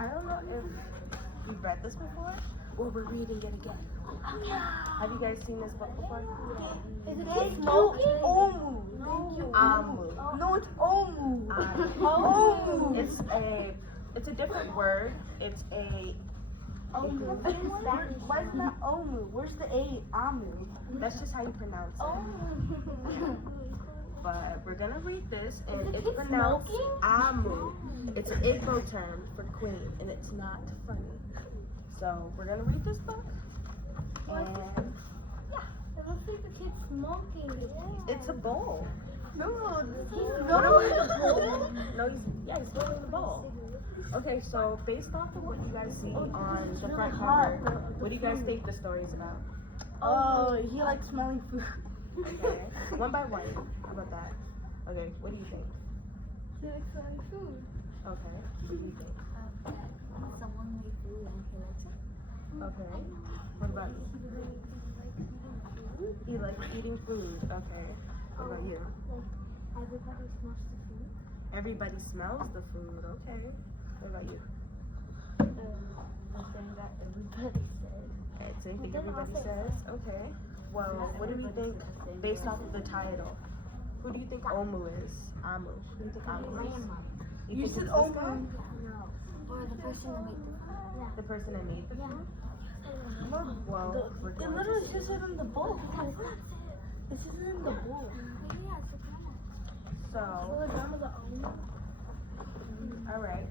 I don't know if you've read this before or we're reading it again. Have you guys seen this book before? Is it Omu. Amu. No, it's Omu. Omu. It's a different word. It's a Omu. Why is not Omu? Where's the A? Amu. That's just how you pronounce it. But we're gonna read this, and it's pronounced Amu. It's an Igbo term for queen, and it's not funny. So we're gonna read this book, and It looks like the kid's smoking. it's a bowl. No, He's No, he's holding the bowl. Okay, so based off of what you guys see on the front cover, what do you guys think the story is about? Oh, he likes smelling food. Okay, one by one. How about that? Okay, what do you think? He likes smelling food. Okay, what do you think? Someone made food and he likes it. Okay, what about you? He likes eating food. Okay, what about you? Everybody smells the food. Everybody smells the food. Okay, what about you? I'm saying that everybody says. It's anything everybody says. Okay. Well, what do you think based off of the title? Who do you think Omu is? Amu. Who do you think Amu is? You think said it's this Omu. guy? No. Or the person that made the food. The person that made the food? Well, we're It going literally to just said in the bowl. This isn't in the bowl. So, alright.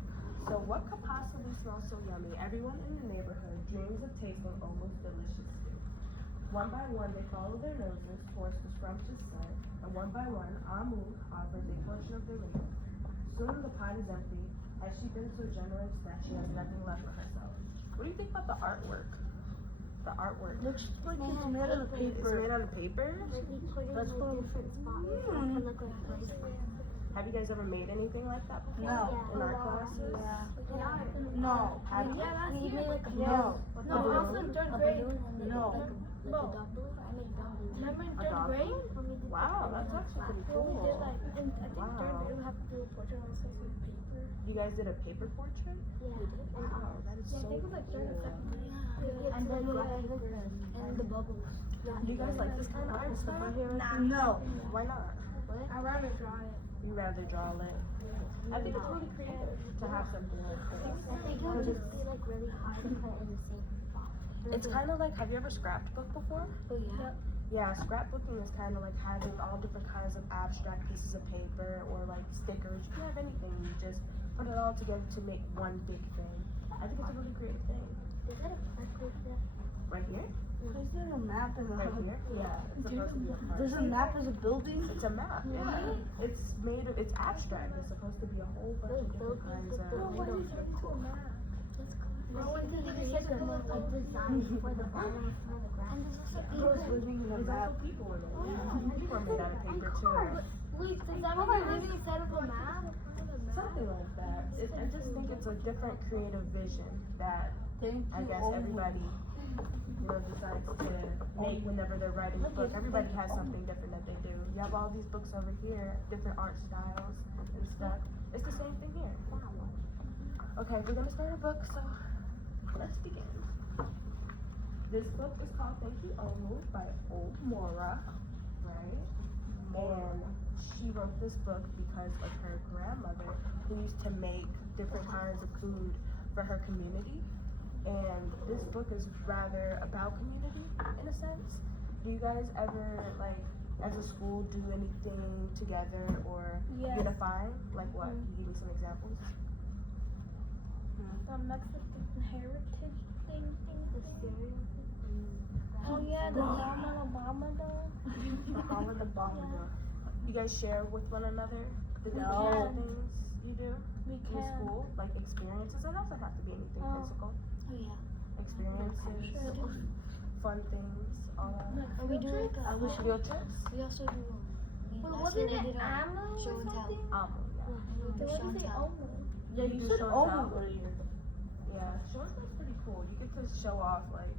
So what could possibly smell so yummy? Everyone in the neighborhood dreams of tasting almost delicious food. One by one, they follow their noses towards the scrumptious scent, and one by one, Amu offers a portion of their labor. Soon the pot is empty, as she's been so generous that she has nothing left for herself. What do you think about the artwork? The artwork. Looks like it's made out of It's paper. made out of paper? Let's put it Have you guys ever made anything like that before? No. In art classes? No. Have you? We made like a No. No, also in third grade. No. No. Remember in A third dog? grade? Wow, that's actually pretty Well, we did cool. like, in, I think Wow. third grade we have to do a portrait on some paper. You guys did a paper portrait? Wow, that is Yeah, I so think it was like third or cool. second grade. And then and the bubbles. Do you guys like this kind of art style? No. Why not? I'd rather draw it. You rather draw it? I think it's really creative to have something like this. I think it would just be like really hard to put in the same box. It's kind of like, have you ever scrapbooked before? Oh yeah. Yeah, scrapbooking is kind of like having all different kinds of abstract pieces of paper or like stickers. You can have anything. You just put it all together to make one big thing. I think it's a really creative thing. Is that a park right there? Right here? Is there a map in the Right here? Yeah. It's supposed to be a park. There's a map as a building? It's a map. Yeah. It's made of, it's abstract. It's supposed to be a whole bunch of different kinds of. No one did like design for the bottom of the ground. Who's living in the There's map? also people in it. People are made out of paper too. Wait, does that mean we're living inside of a map? Something like that. I just think it's a different creative vision that Thank I you, guess Omu. everybody, decides to make whenever they're writing a book. Everybody has something different that they do. You have all these books over here, different art styles and stuff. It's the same thing here. Okay, we're gonna start a book, so let's begin. This book is called Thank You Aloud by Old Mora, right? And she wrote this book because of her grandmother who used to make different kinds of food for her community. And this book is rather about community in a sense. Do you guys ever, like, as a school, do anything together or unify? Like what? Can you give me some examples? Mexican heritage thing. The cereal thing. Oh yeah, the Mama though. You guys share with one another the different No. kind of things you do We in can. school? Like experiences? It doesn't have to be anything physical. Oh yeah. Experiences, fun things, all that. And we do like I wish Field trips? we also do. Wait, Last wasn't year we it did our ammo or show and tell. something? Yeah. Then what did they own? Yeah, you said Show and Omu tell. earlier. Yeah, show and tell's pretty cool. You get to show off like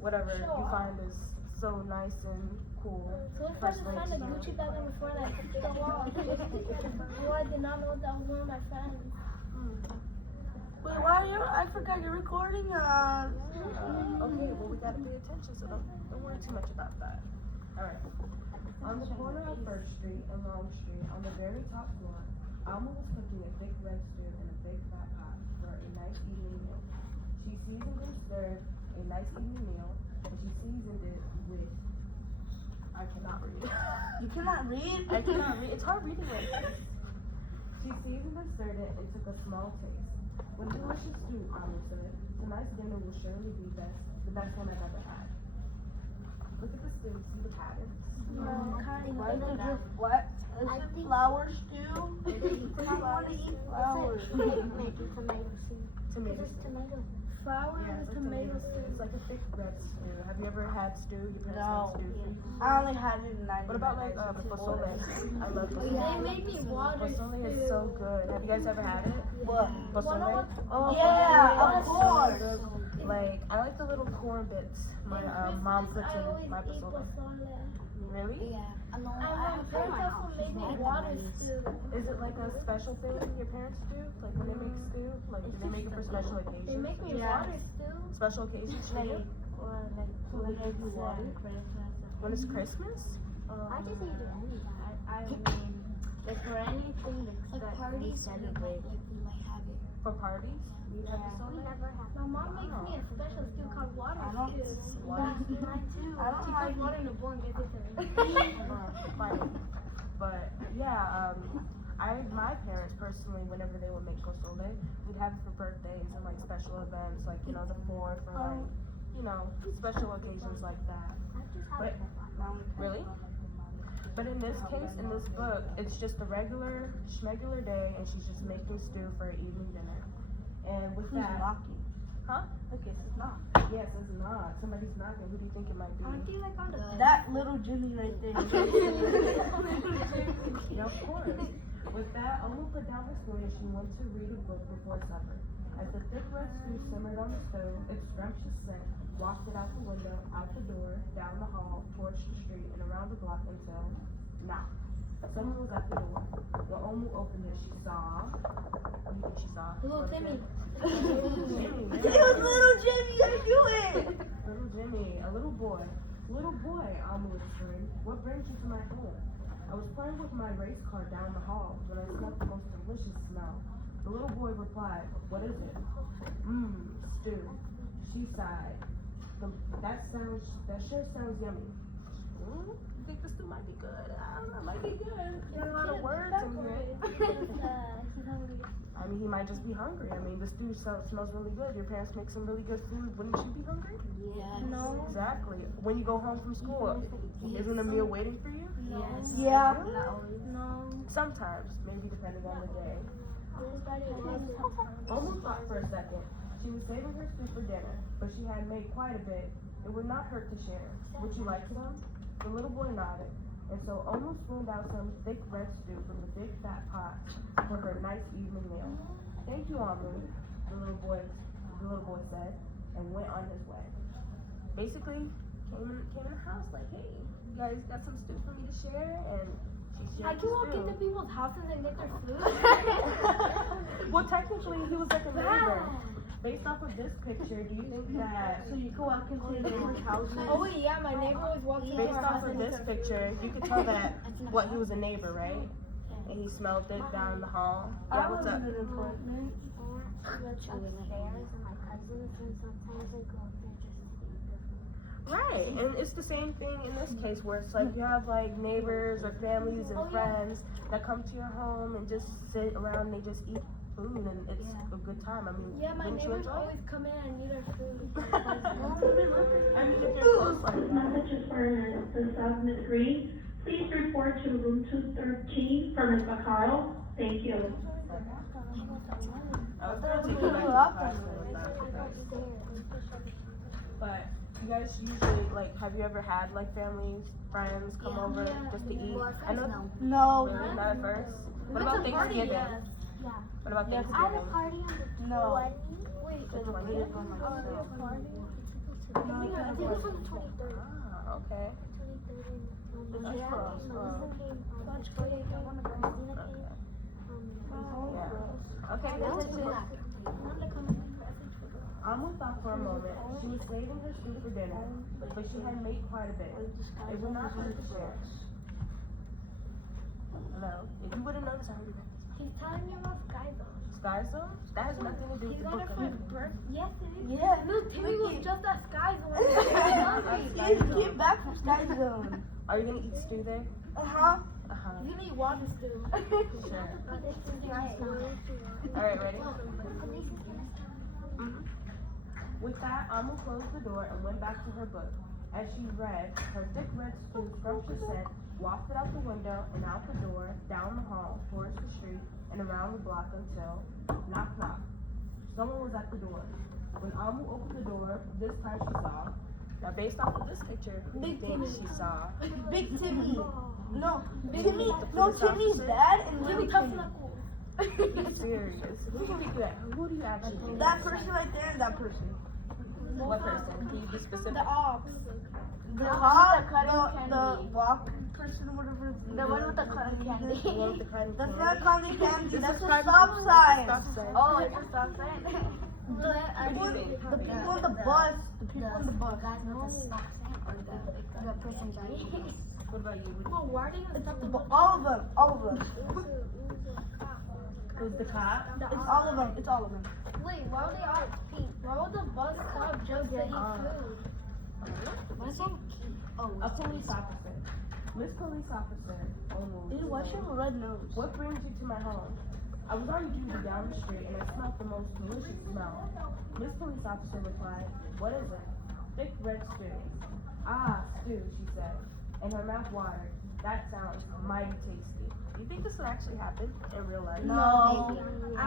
whatever Show you off. find is so nice and cool. So let's try to find a Gucci bag on the floor and I picked it up. Oh, I did not know that was one of my friends. Wait, why are I forgot you're recording us. Okay, well, we gotta pay attention, so don't worry too much about that. Alright. On the corner of First Street and Long Street, on the very top floor, Alma was cooking a thick red stew in a big fat pot for a nice evening meal. She seasoned and served a nice evening meal, and she seasoned it with. I cannot read. You cannot read? I cannot read. It's hard reading like this. She seasoned and stirred it and took a small taste. When delicious stew, Alma said, tonight's dinner will surely be the best one I've ever had. Look at the stew. See the patterns? Why is it just what? Is it flour stew? I want to eat flour. Tomato stew. Flour Yeah, and it's like tomato stew. soup. It's like a thick red stew. Have you ever had stew? Your parents No. make stew? I only had it in 90. What about like pozole? I love They pozole. made me water Pozole is stew. so good. Have you guys ever had it? What? Pozole? Oh, yeah, of course. Like, I like the little corn bits my mom puts in my pozole. Really? Yeah. And my parents also made me water stew. Is it like a special thing your parents do? Like when they make stew? Like do they make it for special occasions? They make me Yeah. water stew. Special occasions for you? When it's Christmas? I just eat it anytime. I mean, like for anything that we celebrate, like we might have it. For parties? You have pozole? My mom makes me a special stew called water I don't- stew. What? I don't She like puts water in a bowl and gives it to me. Fine. But yeah, my parents personally, whenever they would make pozole, we'd have it for birthdays and like special events, like you know the 4th or like you know special occasions like that. But really? But in this case, in this book, it's just a regular schmegular day, and she's just making stew for an evening dinner. And with Who's that, knocking? huh? Look, it's not. Yes, it's not. Somebody's knocking. Who do you think it might be? Aren't you like on the That little Jimmy right there. Yeah, of course. With that, Oma put down her spoon and she went to read a book before supper. As the thick red stew simmered on the stove, its scrumptious scent wafted out the window, out the door, down the hall, towards the street, and around the block until knock. Someone was at the door. When Omu opened it, she saw. What do you think she saw? Little Timmy. Jimmy. It was little Jimmy. I knew it. Little Jimmy, a little boy. Little boy, Alma whispered, what brings you to my home? I was playing with my race car down the hall when I smelled the most delicious smell. The little boy replied, what is it? Stew. She sighed. That sure sounds yummy. You think the stew might be good? I don't know, it might be good. There's a lot of words in here. I mean, he might just be hungry. I mean, the stew smells really good. Your parents make some really good food. Wouldn't you be hungry? Yes. No. Exactly. When you go home from school, isn't a meal waiting for you? Yes. Yeah. No. Sometimes, maybe depending on the day. Almost thought for a second. She was saving her stew for dinner, but she had made quite a bit. It would not hurt to share. Would you like some? The little boy nodded, and so Alma spooned out some thick red stew from the big fat pot for her nice evening meal. Thank you, Alma, the little boy said, and went on his way. Basically, came in the house like, hey, you guys got some stew for me to share, and she I shared can walk the into stew. people's houses and get their food. Well, technically, he was like a neighbor. Based off of this picture, do you think that? So you go walk into the neighbor's house. Oh wait, yeah, my neighbor was walking Based into our off house of and this get their picture, you could tell that he was a neighbor, right? And he smelled it down the hall. Yeah, what's up? I live in an apartment. upstairs and my cousins, and sometimes I go up there just to eat. Right, and it's the same thing in this case where it's like you have like neighbors or families and friends that come to your home and just sit around and they just eat food and it's a good time. I mean, Yeah, my wouldn't you neighbors enjoy it? always come in and eat our food. I mean, if you're close like that. Messages for the submit 3. Please report to room 213 for Ms. Bacaro. Thank you. I was gonna take you back to class with that. But you guys usually like, have you ever had like families, friends come over just to eat? I know. No. Really, not at first. What about Thanksgiving? Yeah. What about I had a Thanksgiving? party on the No. 20th. Wait, The 20th? Oh, a party? I think it was on the 23rd. Ah, okay. 23rd That's and close. Melissa came, Christina came, Okay. yeah. Okay, That's cool. it. Alma thought for a moment. She was saving her stew for dinner, but she had made quite a bit. It would not hurt to share. Hello? If you wouldn't notice, I would have. He's telling me about Sky Zone. Sky Zone? That has nothing to do with He the got book it of from birth. Yes, it is. Yeah. Look, Timmy was Look, just at Sky Zone. he came back from Sky Zone. Are you gonna eat stew there? Uh-huh. Uh-huh. You need water still. Sure. Alright, ready? With that, Alma closed the door and went back to her book. As she read, her thick red stew scrumptious head wafted out the window and out the door, down the hall, towards the street, and around the block until, knock knock. Someone was at the door. When Alma opened the door, this time she saw, now based off of this picture, who do you think she saw? Big Timmy. No, Big Timmy. Timmy, the No, police Timmy's officer? dad and Timmy little comes Timmy. to school. Be serious. Who do you think that? Who do you actually think? That person right there and that person. What person? Can you be specific? The ops. The walk person, whatever. The one with the cotton candy. The one with the cotton That's candy. not cotton candy. That's a Describe it. stop sign. Stop sign. Oh, it's a stop sign. What do you think? The people on the bus. The people on the bus. The person driving. What about you? Well, why do you stop the But all of them. All of them. Who's the cop? It's all of them. It's all of them. Wait, why would they all pink? Why would the bus stop just to eat food? What's that? Oh, A police officer. Miss Police Officer. Dude, what's your red nose? What brings you to my home? I was on duty down the street and I smelled the most delicious smell. Miss Police Officer replied, "What is it?" "Thick red stew." "Ah, stew," she said, and her mouth watered. "That sounds mighty tasty." Do you think this will actually happen in real life? No.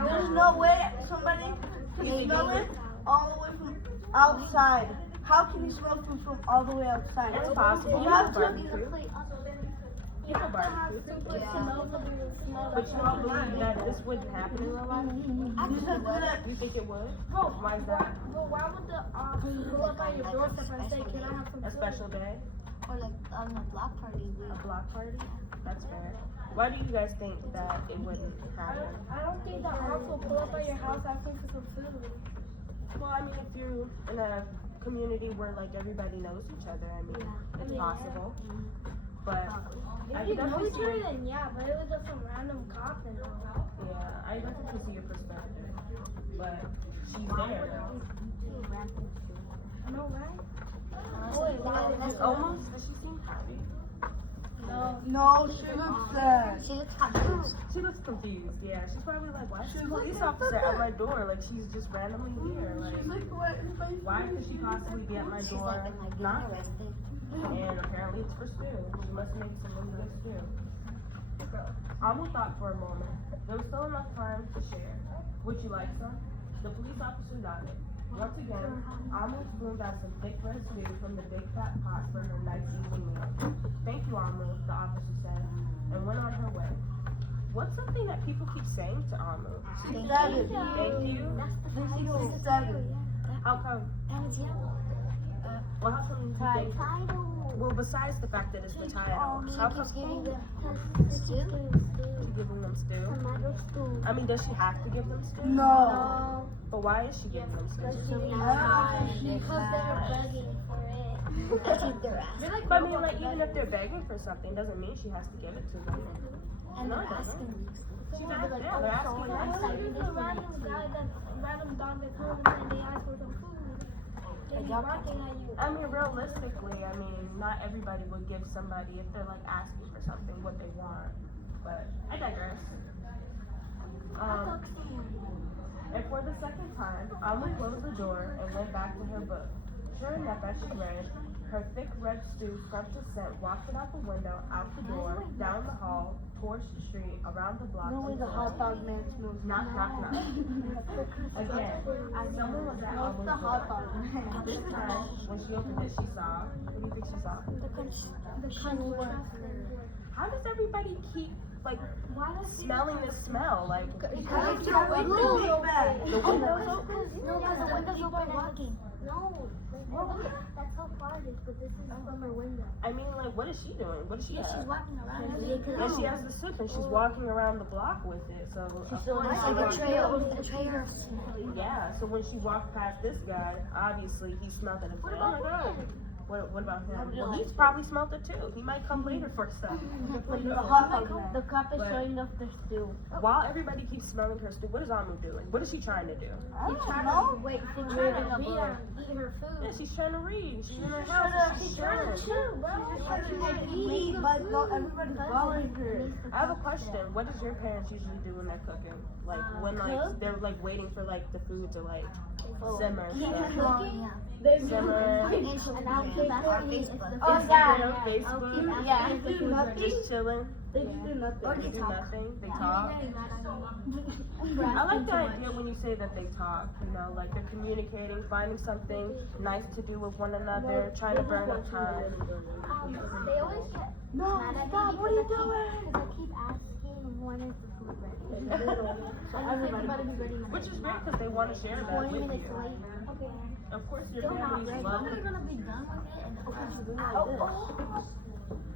There's no way somebody can smell it all the way from outside. How can you smell food from all the way outside? It's possible. You have to. barbecue. You know barbecue. But you don't believe that this wouldn't happen in real life? You think it would? Bro, Why is that? Bro, why would the pull up on your doorstep and say, "Can I have some A food?" special day? or like on a block party. A block party? That's fair. Why do you guys think that it wouldn't happen? I don't think the ops will pull up at your house asking for some food. Well, I mean, if you're in a community where like everybody knows each other, I mean, it's possible. But I If you know definitely each other, see, then yeah, but it was just some random cop and all. yeah, I definitely see your perspective. But she's there. I know, right? It's almost. Does she seem happy? No, she looks sad. She looks confused. She looks confused. Yeah, she's probably like, why is the police officer at my door? Like she's just randomly here. Like, why could she possibly be at my She's door? like, am I being Not. arrested? And apparently it's for stew. She must make some really good stew. Alma thought for a moment. There was still enough time to share. Would you like some? The police officer nodded. Once again, Alma spooned out some thick red stew from the big fat pot for her nice evening meal. Thank you, Alma, the officer said, and went on her way. What's something that people keep saying to Alma? She's 7. Thank you. She's 7. How come? And it's yellow. Well, how come you think? Well, besides the fact that it's the title, how come Keeps giving them she's giving them stew? I mean, does she have to give them stew? No. But why is she giving them stew? Because they're begging for it. Keep their ass. But I mean, like, even if they're begging for something, doesn't mean she has to give it to them. And No, they're it doesn't. asking. She's not like, oh, they're asking Why us. would you a random guy random dog that comes and they ask for some food? They be barking at you. I mean, realistically, I mean, not everybody would give somebody, if they're, like, asking for something, what they want. But I digress. And for the second time, Alma closed the door and went back to her book. Sure enough, as she read, her thick red stew scrumptious scent wafted out the window, out the door, down the hall, towards the street, around the block. No way the hot dog man smells. Knock, knock, knock. Again, someone was at Alma's the hot door. dog man. This time, when she opened it, she saw. What do you think she saw? How does everybody keep, like, smelling this smell? Like, Because it's your window so bad. the window's open? No, because the window's open walking. No, No, look, that's how far it is, but this is from her window. I mean, like, what is she doing? What does she Yeah, she's have? walking around. And she has the soup, and she's walking around the block with it. So of So course it's she like wants- a trail of Yeah. So when she walked past this guy, obviously he smelled it and said, "Oh my God." What about him? Well, he's probably smelled it too. He might come later for stuff. The cop is But- showing off the stew. While everybody keeps smelling her stew, what is Amu doing? What is she trying to do? I She's don't trying know. to wait for Reading her a to book. eat her Yeah, food. she's trying to read. She's in her trying house. to- She's chilling. Chill, bro. Eat, but not everybody's following her. I have a question. What does your parents usually do when they're cooking? Like when cook? they're like waiting for like the food to like simmer and stuff. Cooking. Simmer. And I'll keep asking if the Oh, food's yeah. good. Facebook. I'll keep asking Yeah. if the Do food's nothing. ready. Just chilling. They just do nothing. They do nothing. They talk. I I like the idea when you say that they talk, you know, like they're communicating, finding something nice to do with one another, trying to burn up time. They always get No, mad at stop, me what are you because doing? I keep asking when is the food ready. So everybody be ready in Which is great because they want to share that 20 with minutes you. late. Okay. Of course, your Still not families ready. love When are we gonna be done with it? And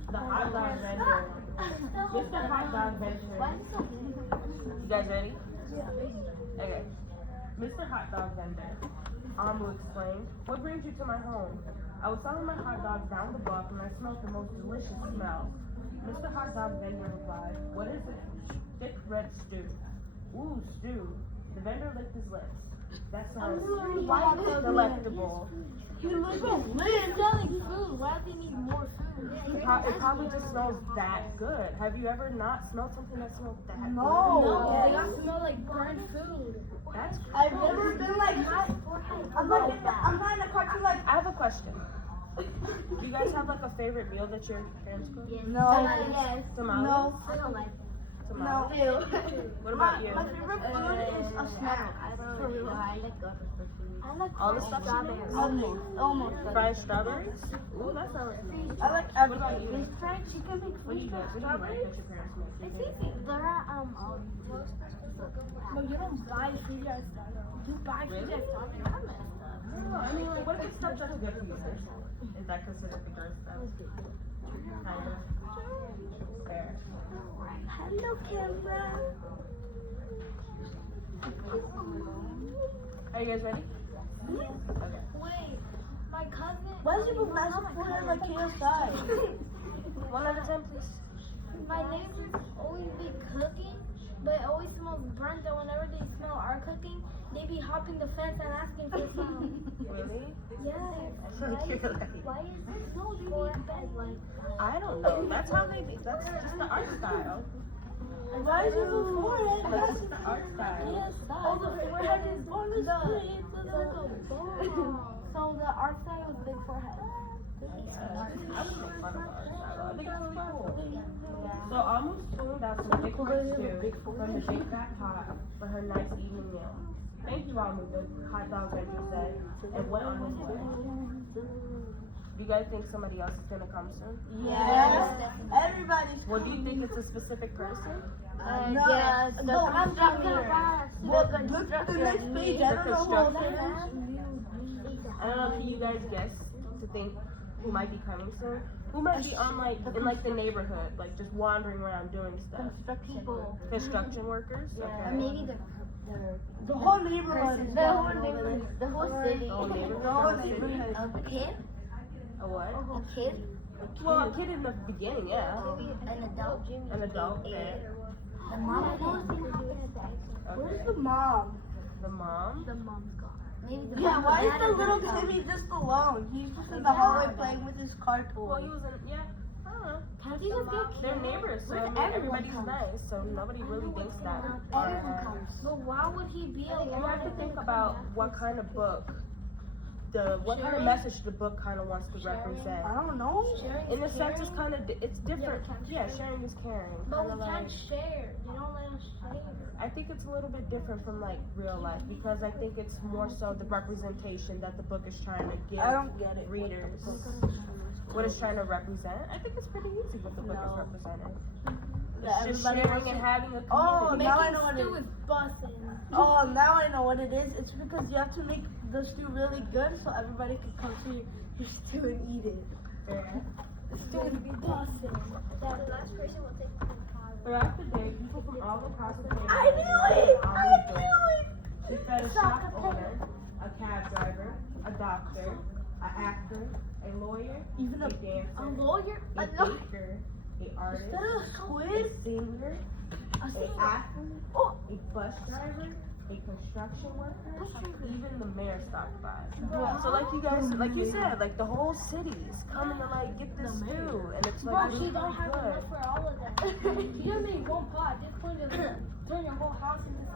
the hot dog vendor. Mr. Hot Dog Vendor. Why is it so good? You guys ready? Okay. Mr. Hot Dog Vendor. Amu explained, "What brings you to my home? I was selling my hot dogs down the block and I smelled the most delicious smell." Mr. Hot Dog Vendor replied, "What is it?" "Thick red stew." "Ooh, stew." The vendor licked his lips. "That sounds delectable." He looks so He's lit. selling food. Why do they need more food? It probably just smells that good. Have you ever not smelled something that smells that good? No. They all smell like burnt food. That's I've never been like, I'm not in a cartoon like, I have a question. Do you guys have like a favorite meal that your parents cook? no, Yes. Tamales? no, I don't like it. no. Tamales? What about you? My favorite food is a snack. For real, I like other food. I like All the stuff you make? Almost. Fried strawberries? Ooh, that's not what you make. I like What about you? everything. Fried chicken makes What do you me like? What do you like that your parents make? It's easy. There are No, you don't buy food at Starbucks. You buy food at Starbucks. No, I mean, like, what if it's stuff that's good for you? Is that considered the gross stuff? Kind of. Fair. Hello, camera. Are you guys ready? Okay. Wait, my cousin. Why does you put massive food in like KSI? 1 at a time, please. My neighbors always be cooking, but it always smells burnt. And whenever they smell our cooking, they be hopping the fence and asking for some. Really? Yeah. So cute. Why is it so forehead like that? I don't know. That's how they be. That's just the art style. Why is it a forehead? That's just the art style. Oh, the forehead is So the art style is big forehead. I would make fun of the art style. I think it's really cool. So Amu's tuned out some thick red stew from the big fat pot for her nice evening meal. Thank you, Amu, the hot dog vendor said, and went on his way. Do you guys think somebody else is gonna come soon? Yes. Everybody's. Well, do you think it's a specific person? No. Yes, the No, constructor. Well, look at the next page. I don't know who it is. I don't know. Can you guys guess to think who might be coming soon? Who might be on like in like the neighborhood, like just wandering around doing stuff? People. Construction workers. Okay. Maybe The whole neighborhood. The whole neighborhood, the whole city. The whole neighborhood. The whole neighborhood. A kid? A what? A kid? Well, a kid in the beginning, yeah. An adult? An adult, okay. The mom? Where's the mom? The mom. The mom's gone. Maybe the Yeah, mom. why is the little Timmy just alone? He's just in the hallway playing with his car Well, he toy. was in, yeah. I don't know. Can't you just get They're neighbors, so I mean, everybody's nice, so nobody really thinks that. But why would he be You alone? have to think about what kind of book, what kind of message the book kind of wants to represent. I don't know. In a sense, it's kind of, it's different. Yeah, sharing is caring. But Kind we of like, can't share. You don't let us share. I think it's a little bit different from like real life because I think it's more so the representation that the book is trying to give I don't get it. readers. What it's trying to represent. I think it's pretty easy what the book is representing. that Just everybody sharing and having a community. Oh, now I know what it stew is. is busting. Oh, now I know what it is. It's because you have to make the stew really good so everybody can come to your stew and eat it. Yeah. The stew is busting. The last person will take the pot. Throughout the day, people from all across the table. I knew it! I knew it! She fed a shop owner, a cab driver, a doctor, an actor, a lawyer, Even a a dancer, lawyer? a baker, a artist, Instead of a squid, singer, a a singer. athlete, Oh, a bus driver, a construction worker, even the mayor stopped by. So like you guys, like you said, like the whole city's coming to like get this stew, and it's like Bro, really, she don't really have good. enough for all of them. She just made one pot. This point just turn your whole house into stew.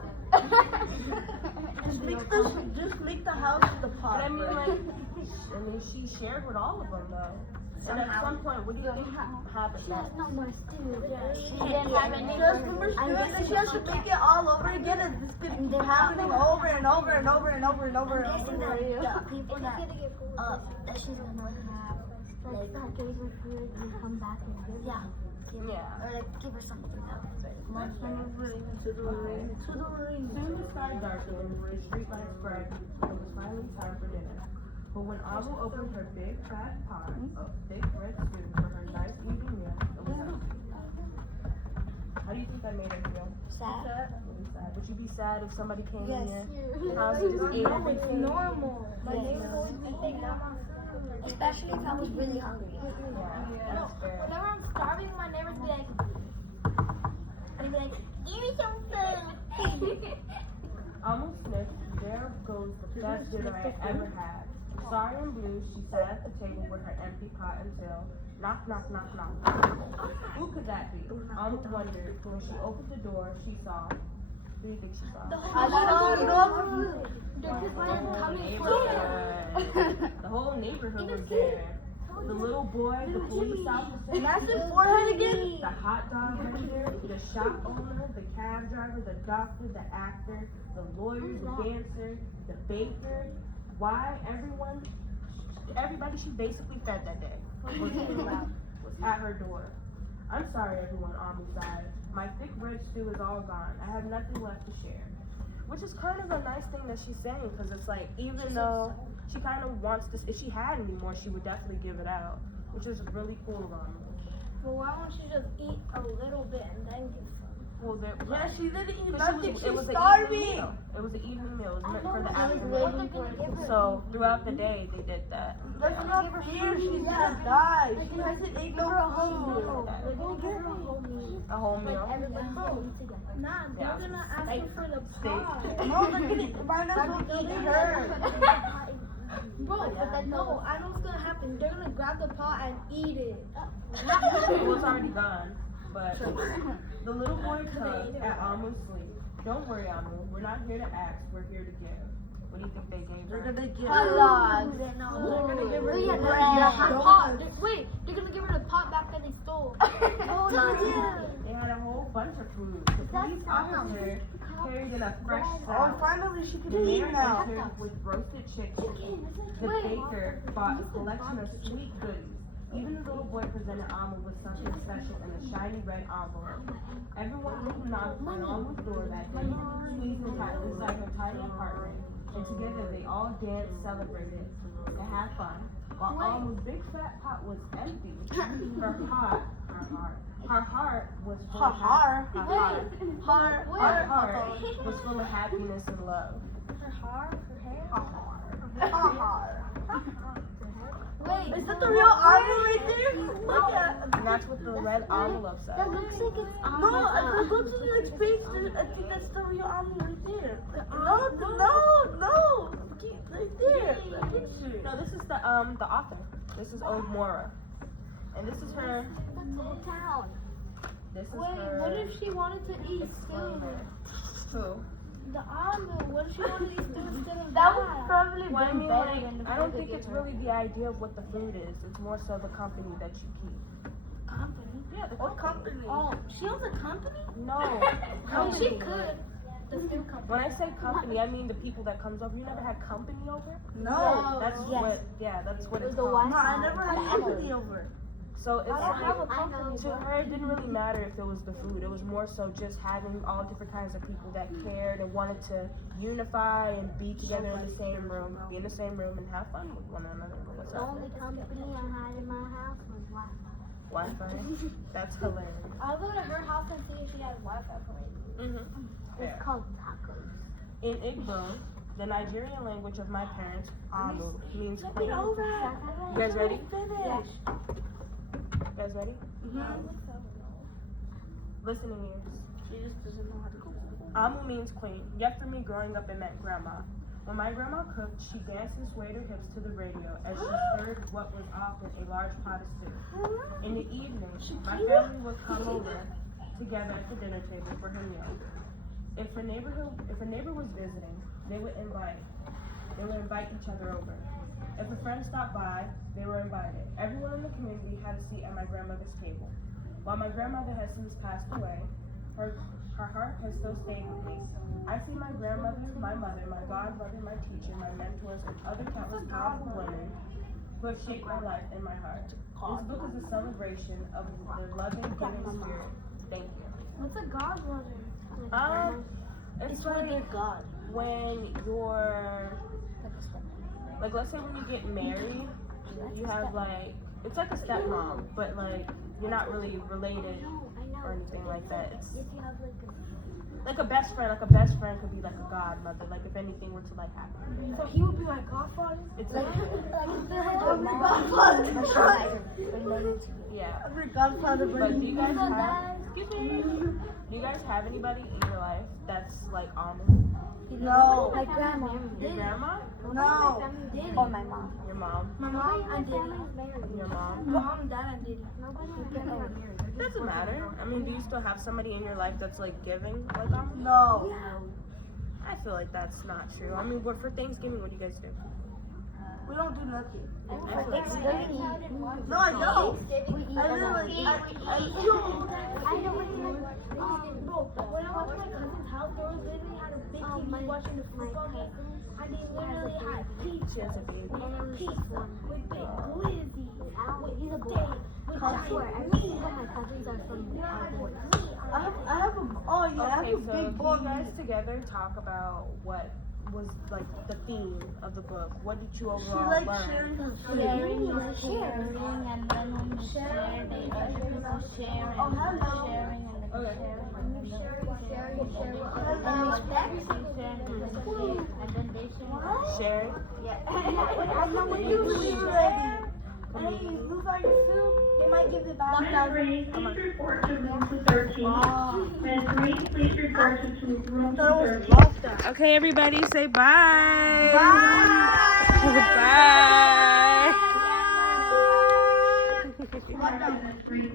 just make the house the But pot. I mean, like, she shared with all of them though. And at some point, what do you think happened next? No more stew. She didn't have any And then she has to make it all over again, and it's gonna keep happening over and over and over and over and over and over. the people that she's gonna have, like, packages with food and come back and give her. Yeah. Or like give her something else. To the ring. Soon it started darkening, where the street lights spread, it was finally time for dinner. But when Abu opened her big fat pot of thick red stew for her nice evening meal, it was empty. How do you think that made her feel? Sad? Really sad. Would you be sad if somebody came Yes. in your house and just ate It's everything? normal. My Yeah. neighbors always be saying that. Especially if I was really hungry. Yeah, No, that's fair. whenever I'm starving, my neighbors be like, I'd be like, give me some food. Almost sniffed, there goes the best dinner I ever had. Sorry and blue, she sat at the table with her empty pot until knock, knock, knock, knock. Who could that be? Almost wondered, but when she opened the door, she saw. Who do you think she saw? they're just coming for Neighborhood. The whole neighborhood was there. The little boy, the police officer, Massive forehead again? the hot dog vendor, the shop owner, the cab driver, the doctor, the actor, the lawyer, the dancer, the baker. Why everybody she basically fed that day was at her door. I'm sorry everyone, Amu sighed. My thick red stew is all gone. I have nothing left to share. Which is kind of a nice thing that she's saying, because it's like, even though she kind of wants this, if she had any more, she would definitely give it out. Which is really cool of Amu. But why don't you just eat a little bit and then give some? Well, Yeah, she didn't eat But nothing. it She's was an evening starving. meal. It was an evening meal. It was meant for the I was afternoon. waiting for it. So throughout the day, they did that. That's not fair. She's gonna die. She hasn't ate no food. They're gonna give her a whole meal. A whole meal. Everybody's gonna eat together. Nah, they're Yeah. gonna ask her for the pot. No, they're gonna find out who eat her. Bro, no, I know what's gonna happen. They're gonna grab the pot and eat it. It was already gone. But the little boy tugged at Amu's sleeve. Don't worry, Amu. We're not here to ask. We're here to give. What do you think they gave They're her? gonna get Aloud. They're gonna give her Yeah, the bread. pot. Wait, they're gonna give her the pot back that they stole. Oh, yeah. They had a whole bunch of food. The police officer carried in a fresh Oh, salad. finally she can The eat mayor now. entered with roasted chicken. The baker bought a collection of sweet goodies. Even the little boy presented Amu with something special in a shiny red envelope. Everyone who knocked on Amu's door that day squeezed inside her tiny apartment, and together they all danced, celebrated, and had fun. While Amu's big fat pot was empty, her heart was full of her heart was full of happiness and love. Her hair? Wait, is that the real Amu right there? Look at. And that's what the red envelope said. That looks like it's on No, I go to the next page. I think that's the real Amu right there. No. Right there. That picture. No, this is the author. This is old Mora. And this is her. town. This is Wait, her. what if she wanted to eat stew? Who? The almond. What if she wanted to eat stew instead of That would probably Well, I be mean, better like, than the I don't food think they it's give her. really the idea of what the food is. It's more so the company that you keep. company? Yeah, the What company? Oh, she owns a company? No. No, she company. could. The stew company. When I say company, I mean the people that comes over. You never had company over? No. That's Yes. what. Yeah, that's what it's The called. one- No, I never had company over. So it's I have a like, company. to her, it didn't really matter if it was the food. It was more so just having all different kinds of people that cared and wanted to unify and be together in the same room, and have fun with one another. What's The up? only company I had in my house was Wi-Fi. Wi-Fi? That's hilarious. I'll go to her house and see if she has Wi-Fi for me. Mm-hmm. It's called tacos. In Igbo, the Nigerian language of my parents, Aloud, means queen. You guys ready? Finish. You guys ready? Listening ears. She just doesn't know how to cook. Amu means queen, yet for me growing up it meant grandma. When my grandma cooked, she danced and swayed her hips to the radio as she stirred what was often a large pot of stew. In the evening, my family would come over together at the dinner table for her meal. If a neighbor was visiting, they would invite each other over. If a friend stopped by, they were invited. Everyone in the community had a seat at my grandmother's table. While my grandmother has since passed away, her heart has still stayed with me. I see my grandmother, my mother, my godmother, my teacher, my mentors, and other countless powerful women who have shaped my life and my heart. This book is a celebration of the loving, giving spirit. Thank you. What's a godmother? It's like God. when you're, like, let's say when you get married, you have like, it's like a stepmom, but like, you're not really related or anything like that. It's If you have like a best friend could be like a godmother, like if anything were to like happen. So he would be my godfather? It's like, yeah. Every godfather, But do you guys have anybody in your life that's like almond? No. my grandma. Your grandma? No. Or my mom. Your mom? My mom and Diddy. Your mom? My mom, dad, and Diddy. Doesn't matter. I mean, do you still have somebody in your life that's like giving like almond? No. I feel like that's not true. I mean, for Thanksgiving, what do you guys do? We don't do nothing. I feel like No, I don't. We eat I literally, Bro, when I went to my cousin's house, they literally had a big TV watching the football game, and they literally had pizza. she has a baby. Pizza with big glizzy, He's a boy. with I giant swear, every meat. single of my cousins are from boys. I have a, oh yeah, I have Okay, a so big can ball. you guys together talk about what was like the theme of the book? What did you She overall likes learn? sharing her food. Sharing, and then when you share, they other people share, Oh, hello. sharing, and then Okay. and respect, and then they share. Sharing? When you ready. Hey, move out your food. They might give it back. Ms. Green, please report to room 213. Ms. Green, please report to room 213. Okay, everybody, say bye. Bye. Bye. Ms. Green.